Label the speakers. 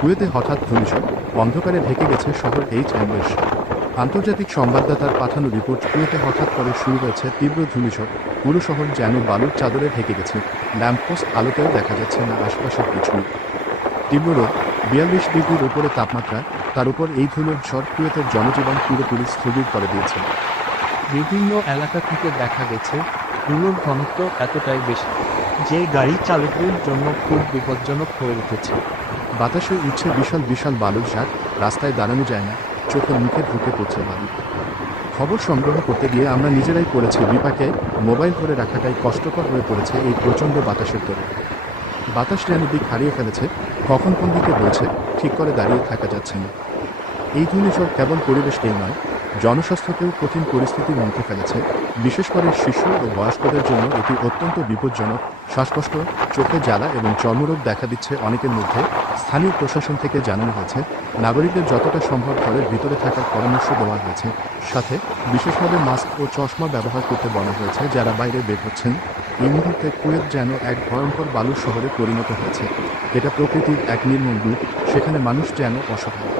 Speaker 1: কুয়েতে হঠাৎ ঘূর্ণিঝড় অন্ধকারে ঢেকে গেছে শহর এইচ অ্যান্ডেস আন্তর্জাতিক সংবাদদাতার পাঠানো রিপোর্ট কুয়েতে হঠাৎ করে শুরু হয়েছে তীব্র ঘূর্ণিঝড়। পুরো শহর যেন বালুর চাদরে ঢেকে গেছে। ল্যাম্পপোস্ট আলোতেও দেখা যাচ্ছে না আশপাশের কিছুই তীব্র রোদ, বিয়াল্লিশ ডিগ্রির উপরে তাপমাত্রা, তার উপর এই ধুলোর ঝড় কুয়েতের জনজীবন পুরোপুরি স্থগিত করে দিয়েছে।
Speaker 2: বিভিন্ন এলাকা থেকে দেখা গেছে, ধুলোর ঘনত্ব এতটাই বেশি। যে গাড়ি চালকদের জন্য খুব বিপজ্জনক হয়ে উঠেছে।
Speaker 1: বাতাসে উঠছে বিশাল বিশাল বালুর ঝাঁক রাস্তায় দাঁড়ানো যায় না, চোখে মুখে ঢুকে পড়ছে বালু। খবর সংগ্রহ করতে গিয়ে আমরা নিজেরাই পড়েছি বিপাকে মোবাইল ধরে রাখাটাই কষ্টকর হয়ে পড়েছে এই প্রচণ্ড বাতাসের তোরে বাতাস যেন দিক হারিয়ে ফেলেছে, কখন কোন দিকে বলছে ঠিক করে দাঁড়িয়ে থাকা যাচ্ছে না। এই ঘূর্ণিঝড় কেবল পরিবেশকেই নয় জনস্বাস্থ্যকেও কঠিন পরিস্থিতির মধ্যে ফেলেছে। বিশেষ করে শিশু ও বয়স্কদের জন্য এটি অত্যন্ত বিপজ্জনক, শ্বাসকষ্ট, চোখে জ্বালা এবং চর্মরোগ দেখা দিচ্ছে অনেকের মধ্যে। স্থানীয় প্রশাসন থেকে জানানো হয়েছে, নাগরিকদের যতটা সম্ভব ঘরের ভিতরে থাকার পরামর্শ দেওয়া হয়েছে। সাথে বিশেষভাবে মাস্ক ও চশমা ব্যবহার করতে বলা হয়েছে যারা বাইরে বের হচ্ছেন। এই মুহূর্তে কুয়েত যেন এক ভয়ঙ্কর বালুর শহরে পরিণত হয়েছে। এটা প্রকৃতির এক নির্মম রূপ, সেখানে মানুষ যেন অসহায়